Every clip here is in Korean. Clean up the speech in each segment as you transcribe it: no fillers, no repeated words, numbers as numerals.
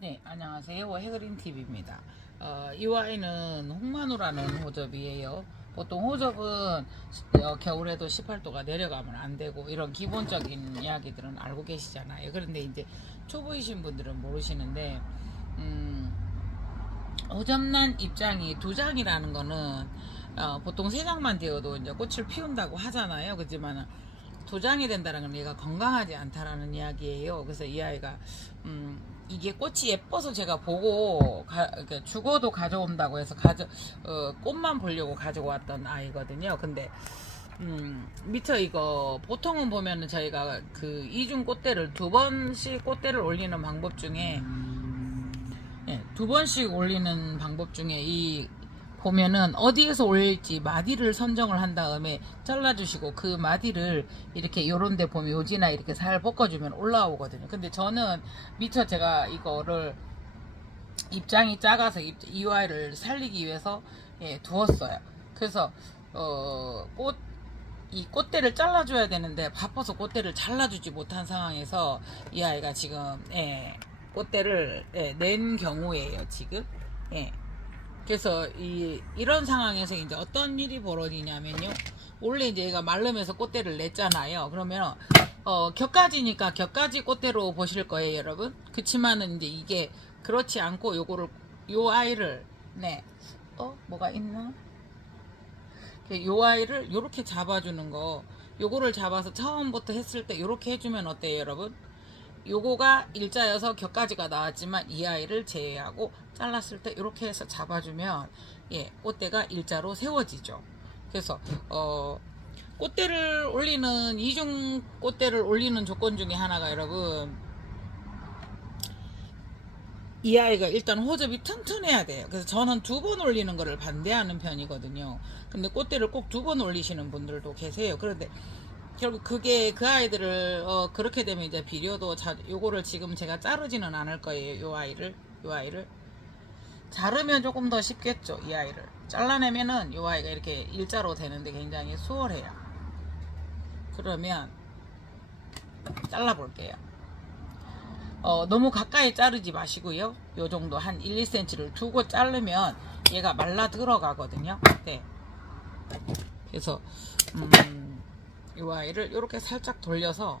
네, 안녕하세요. 해그린TV입니다. 이 와인은 홍마누라는 호접이에요. 보통 호접은 겨울에도 18도가 내려가면 안 되고 이런 기본적인 이야기들은 알고 계시잖아요. 그런데 이제 초보이신 분들은 모르시는데 호접란 입장이 두 장이라는 거는 보통 세 장만 되어도 이제 꽃을 피운다고 하잖아요. 그렇지만 두 장이 된다는 건 얘가 건강하지 않다라는 이야기예요. 그래서 이 아이가 이게 꽃이 예뻐서 제가 보고 죽어도 가져온다고 해서 꽃만 보려고 가지고 왔던 아이거든요. 근데 미처 이거 보통은 보면은 저희가 그 이중 꽃대를 두 번씩 꽃대를 올리는 방법 중에 두 번씩 올리는 방법 중에 이 보면은 어디에서 올릴지 마디를 선정을 한 다음에 잘라주시고 그 마디를 이렇게 요런데 보면 요지나 이렇게 살 볶아주면 올라오거든요. 근데 저는 미처 제가 이거를 입장이 작아서 이 아이를 살리기 위해서 두었어요. 그래서 이 꽃대를 잘라줘야 되는데 바빠서 꽃대를 잘라주지 못한 상황에서 이 아이가 지금 꽃대를 낸 경우예요. 지금. 그래서 이런 상황에서 이제 어떤 일이 벌어지냐면요. 원래 이제 얘가 말르면서 꽃대를 냈잖아요. 그러면 격가지니까 격가지 꽃대로 보실 거예요, 여러분. 그치만은 이제 이게 그렇지 않고 요 아이를 뭐가 있나? 요 아이를 요렇게 잡아주는 거, 요거를 잡아서 처음부터 했을 때 요렇게 해주면 어때요, 여러분? 요거가 일자여서 격가지가 나왔지만 이 아이를 제외하고 잘랐을 때 이렇게 해서 잡아주면 꽃대가 일자로 세워지죠. 그래서 꽃대를 올리는 이중 꽃대를 올리는 조건 중에 하나가 여러분 이 아이가 일단 호접이 튼튼해야 돼요. 그래서 저는 두 번 올리는 거를 반대하는 편이거든요. 근데 꽃대를 꼭 두 번 올리시는 분들도 계세요. 그런데 결국 그게 그 아이들을 그렇게 되면 이제 비료도 요거를 지금 제가 자르지는 않을 거예요. 요 아이를 자르면 조금 더 쉽겠죠. 이 아이를 잘라내면은 요 아이가 이렇게 일자로 되는데 굉장히 수월해요. 그러면 잘라 볼게요. 너무 가까이 자르지 마시고요. 요 정도 한 1, 2cm를 두고 자르면 얘가 말라 들어가거든요. 네. 그래서 이 아이를 이렇게 살짝 돌려서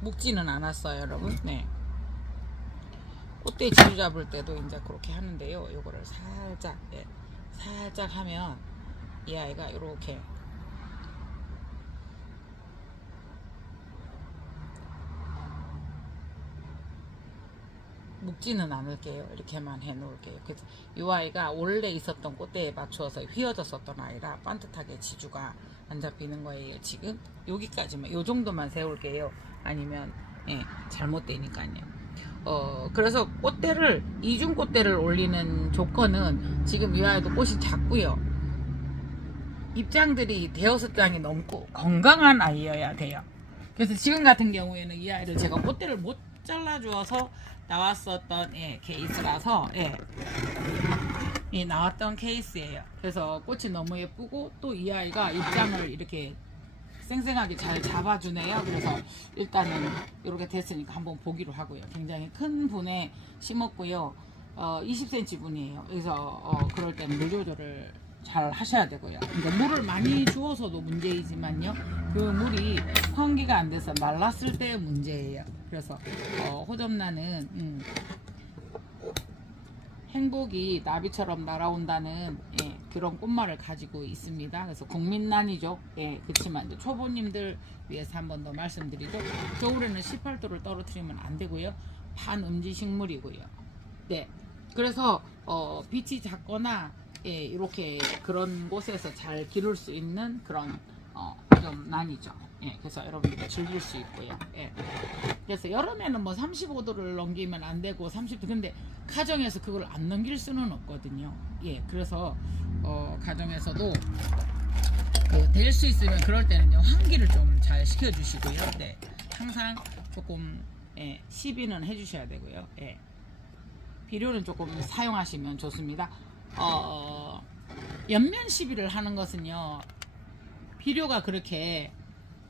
묶지는 않았어요, 여러분. 네. 꽃대 지주 잡을 때도 이제 그렇게 하는데요. 요거를 살짝 하면 이 아이가 이렇게 묶지는 않을게요. 이렇게만 해 놓을게요. 그래서 이 아이가 원래 있었던 꽃대에 맞추어서 휘어졌었던 아이라 반듯하게 지주가 안 잡히는 거예요. 지금 여기까지만 요 정도만 세울게요. 아니면 잘못되니까요. 그래서 꽃대를 이중 꽃대를 올리는 조건은 지금 이 아이도 꽃이 작고요. 입장들이 대여섯 장이 넘고 건강한 아이여야 돼요. 그래서 지금 같은 경우에는 이 아이를 제가 꽃대를 못 잘라주어서 나왔었던 케이스라서 나왔던 케이스예요. 그래서 꽃이 너무 예쁘고 또 이 아이가 입장을 이렇게 쌩쌩하게 잘 잡아주네요. 그래서 일단은 이렇게 됐으니까 한번 보기로 하고요. 굉장히 큰 분에 심었고요. 20cm 분이에요. 그래서 그럴 때는 물 조절을 잘 하셔야 되고요. 그러니까 물을 많이 주어서도 문제이지만요. 그 물이 환기가 안 돼서 말랐을 때 문제예요. 그래서 호접란은 행복이 나비처럼 날아온다는 그런 꽃말을 가지고 있습니다. 그래서 국민란이죠. 그렇지만 이제 초보님들 위해서 한 번 더 말씀드리죠. 겨울에는 18도를 떨어뜨리면 안 되고요. 반음지 식물이고요. 네. 그래서 빛이 작거나 이렇게 그런 곳에서 잘 기를 수 있는 그런 호접란이죠. 그래서 여러분들이 즐길 수 있고요. 그래서 여름에는 뭐 35도를 넘기면 안 되고 30도 근데 가정에서 그걸 안 넘길 수는 없거든요. 그래서 가정에서도 될 수 있으면 그럴 때는요 환기를 좀 잘 시켜주시고요. 항상 조금 시비는 해주셔야 되고요. 비료는 조금 사용하시면 좋습니다. 연면 시비를 하는 것은요 비료가 그렇게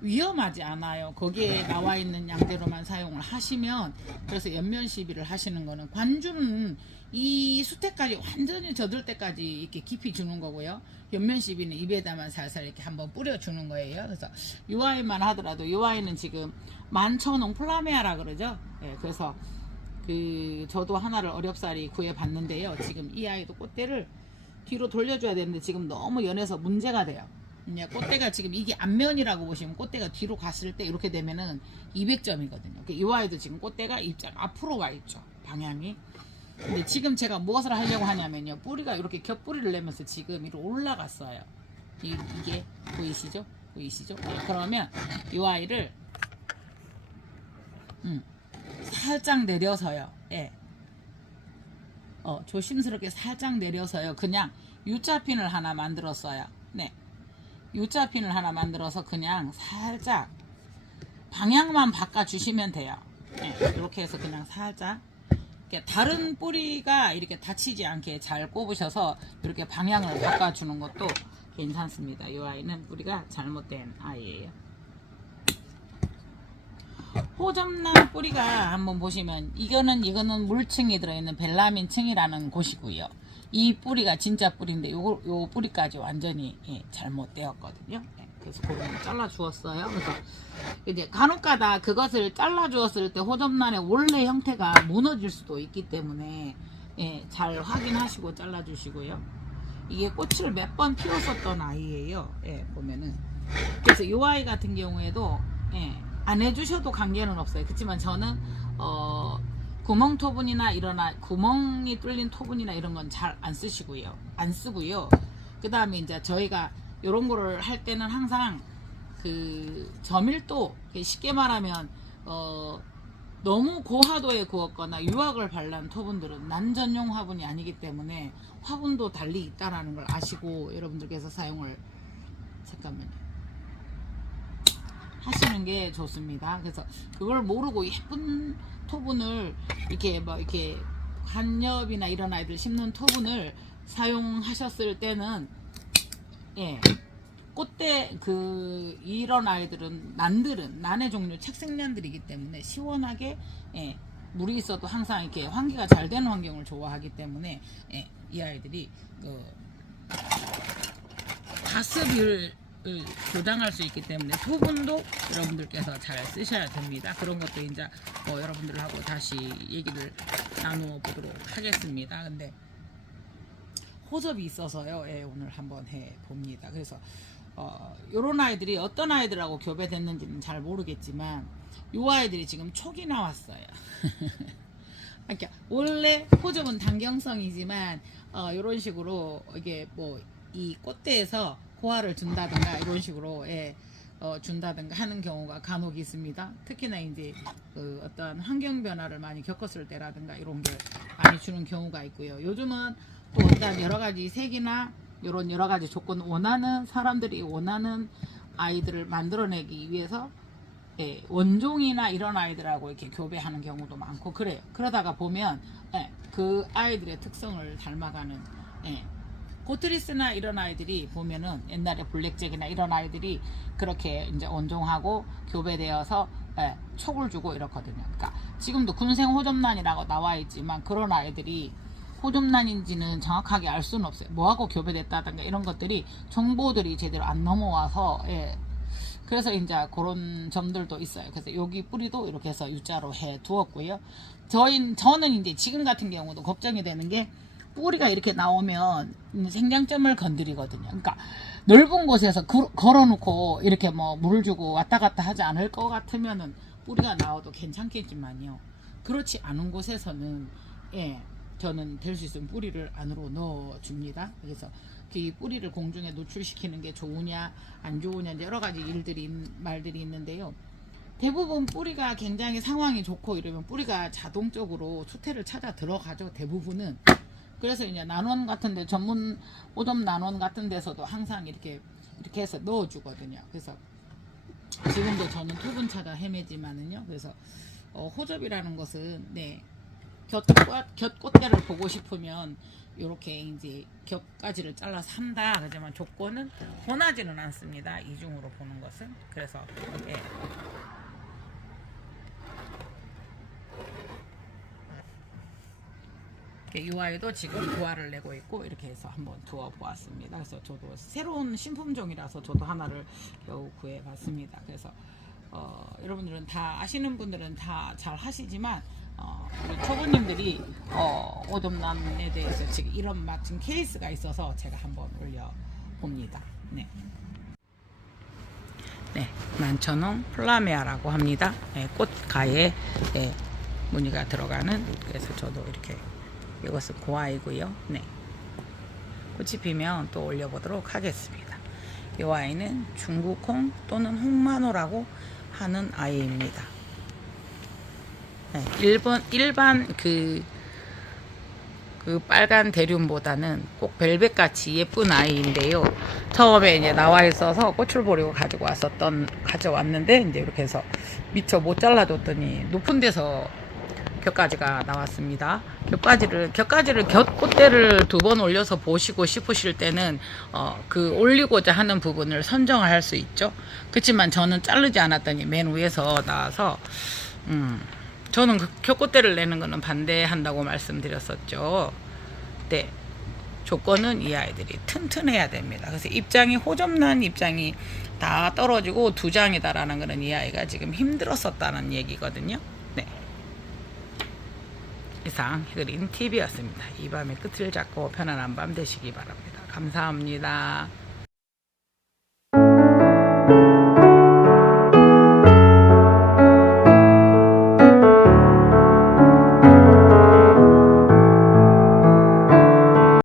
위험하지 않아요. 거기에 나와 있는 양대로만 사용을 하시면. 그래서 연면 시비를 하시는 거는, 관주는 이 수태까지 완전히 젖을 때까지 이렇게 깊이 주는 거고요. 연면 시비는 입에다만 살살 이렇게 한번 뿌려주는 거예요. 그래서 이 아이만 하더라도, 이 아이는 지금 만천홍 플라메아라 그러죠. 예, 그래서 저도 하나를 어렵사리 구해봤는데요. 지금 이 아이도 꽃대를 뒤로 돌려줘야 되는데 지금 너무 연해서 문제가 돼요. 꽃대가 지금 이게 앞면이라고 보시면, 꽃대가 뒤로 갔을 때 이렇게 되면은 200점이거든요. 이 아이도 지금 꽃대가 입장 앞으로 와 있죠, 방향이. 근데 지금 제가 무엇을 하려고 하냐면요, 뿌리가 이렇게 겹뿌리를 내면서 지금 이렇게 올라갔어요. 이게 보이시죠? 보이시죠? 네, 그러면 이 아이를 살짝 내려서요. 예. 조심스럽게 살짝 내려서요. 그냥 U자핀을 하나 만들었어요. 네. U자핀을 하나 만들어서 그냥 살짝 방향만 바꿔주시면 돼요. 네. 이렇게 해서 그냥 살짝, 이렇게 다른 뿌리가 이렇게 다치지 않게 잘 꼽으셔서 이렇게 방향을 바꿔주는 것도 괜찮습니다. 이 아이는 뿌리가 잘못된 아이예요. 호접란 뿌리가 한번 보시면, 이거는 물층이 들어있는 벨라민층이라는 곳이고요. 이 뿌리가 진짜 뿌리인데 요 뿌리까지 완전히 잘못되었거든요. 그래서 그거는 잘라 주었어요. 그래서 이제 간혹가다 그것을 잘라 주었을 때 호접란의 원래 형태가 무너질 수도 있기 때문에 잘 확인하시고 잘라 주시고요. 이게 꽃을 몇 번 피웠었던 아이예요. 보면은. 그래서 이 아이 같은 경우에도 안 해주셔도 관계는 없어요. 그렇지만 저는 구멍 토분이나 구멍이 뚫린 토분이나 이런 건 잘 안 쓰고요. 그 다음에 이제 저희가 이런 거를 할 때는 항상 저밀도, 쉽게 말하면 너무 고화도에 구웠거나 유화를 발란 토분들은 난전용 화분이 아니기 때문에 화분도 달리 있다라는 걸 아시고 여러분들께서 사용을 하시는 게 좋습니다. 그래서 그걸 모르고 예쁜 토분을 이렇게 한엽이나 이런 아이들 심는 토분을 사용하셨을 때는 꽃대 이런 아이들은 난의 종류 책색난들이기 때문에 시원하게 물이 있어도 항상 이렇게 환기가 잘 되는 환경을 좋아하기 때문에 이 아이들이 가습을 조장할 수 있기 때문에 토분도 여러분들께서 잘 쓰셔야 됩니다. 그런 것도 이제 여러분들하고 다시 얘기를 나누어 보도록 하겠습니다. 근데 호접이 있어서요. 오늘 한번 해 봅니다. 그래서 요런 아이들이 어떤 아이들하고 교배됐는지는 잘 모르겠지만 요 아이들이 지금 촉이 나왔어요. 그러니까 원래 호접은 단경성이지만 요런 식으로 이게 이 꽃대에서 고화를 준다든가 이런 식으로 준다든가 하는 경우가 간혹 있습니다. 특히나 이제 어떤 환경 변화를 많이 겪었을 때라든가 이런 게 많이 주는 경우가 있고요. 요즘은 또 어떤 여러 가지 색이나 이런 여러 가지 조건 사람들이 원하는 아이들을 만들어내기 위해서 원종이나 이런 아이들하고 이렇게 교배하는 경우도 많고 그래요. 그러다가 보면 그 아이들의 특성을 닮아가는 고트리스나 이런 아이들이 보면은 옛날에 블랙잭이나 이런 아이들이 그렇게 이제 원종하고 교배되어서 촉을 주고 이렇거든요. 그러니까 지금도 군생 호접란이라고 나와 있지만 그런 아이들이 호접란인지는 정확하게 알 수는 없어요. 뭐하고 교배됐다든가 이런 것들이 정보들이 제대로 안 넘어와서 그래서 이제 그런 점들도 있어요. 그래서 여기 뿌리도 이렇게 해서 U자로 해 두었고요. 저는 이제 지금 같은 경우도 걱정이 되는 게 뿌리가 이렇게 나오면 생장점을 건드리거든요. 그러니까 넓은 곳에서 걸어놓고 이렇게 물을 주고 왔다 갔다 하지 않을 것 같으면은 뿌리가 나와도 괜찮겠지만요. 그렇지 않은 곳에서는 저는 될 수 있으면 뿌리를 안으로 넣어 줍니다. 그래서 그 뿌리를 공중에 노출시키는 게 좋으냐 안 좋으냐 여러 가지 말들이 있는데요. 대부분 뿌리가 굉장히 상황이 좋고 이러면 뿌리가 자동적으로 수태를 찾아 들어가죠. 대부분은. 그래서 이제 난원 같은데 전문 호접 난원 같은 데서도 항상 이렇게 해서 넣어주거든요. 그래서 지금도 저는 토분 찾아 헤매지만은요. 그래서 호접이라는 것은 곁꽃대를 보고 싶으면 이렇게 이제 겹가지를 잘라서 한다. 하지만 조건은 권하지는 않습니다. 이중으로 보는 것은. 그래서 예. 이 아이도 지금 부화를 내고 있고 이렇게 해서 한번 두어 보았습니다. 그래서 저도 새로운 신품종이라서 저도 하나를 겨우 구해봤습니다. 그래서 여러분들은 다 아시는 분들은 다 잘 하시지만 우리 초보님들이 오dom남에 대해서 지금 이런 마침 케이스가 있어서 제가 한번 올려 봅니다. 네. 네, 난처농 플라메아라고 합니다. 네, 꽃가에 네, 무늬가 들어가는. 그래서 저도 이렇게 이것은 고아이고요. 네, 꽃이 피면 또 올려보도록 하겠습니다. 이 아이는 중국홍 또는 홍만호라고 하는 아이입니다. 네, 일반 그 빨간 대륜보다는 꼭 벨벳같이 예쁜 아이인데요. 처음에 이제 나와 있어서 꽃을 보려고 가져왔는데 이제 이렇게 해서 미처 못 잘라줬더니 높은 데서 겹가지가 나왔습니다. 겹가지를 곁꽃대를 2번 올려서 보시고 싶으실 때는 그 올리고자 하는 부분을 선정할 수 있죠. 그렇지만 저는 자르지 않았더니 맨 위에서 나와서 저는 그 겹꽃대를 내는 거는 반대한다고 말씀드렸었죠. 네, 조건은 이 아이들이 튼튼해야 됩니다. 그래서 입장이 호접난 입장이 다 떨어지고 2장이다라는 거는 이 아이가 지금 힘들었었다는 얘기거든요. 네. 이상 해그린 TV였습니다. 이 밤의 끝을 잡고 편안한 밤 되시기 바랍니다. 감사합니다.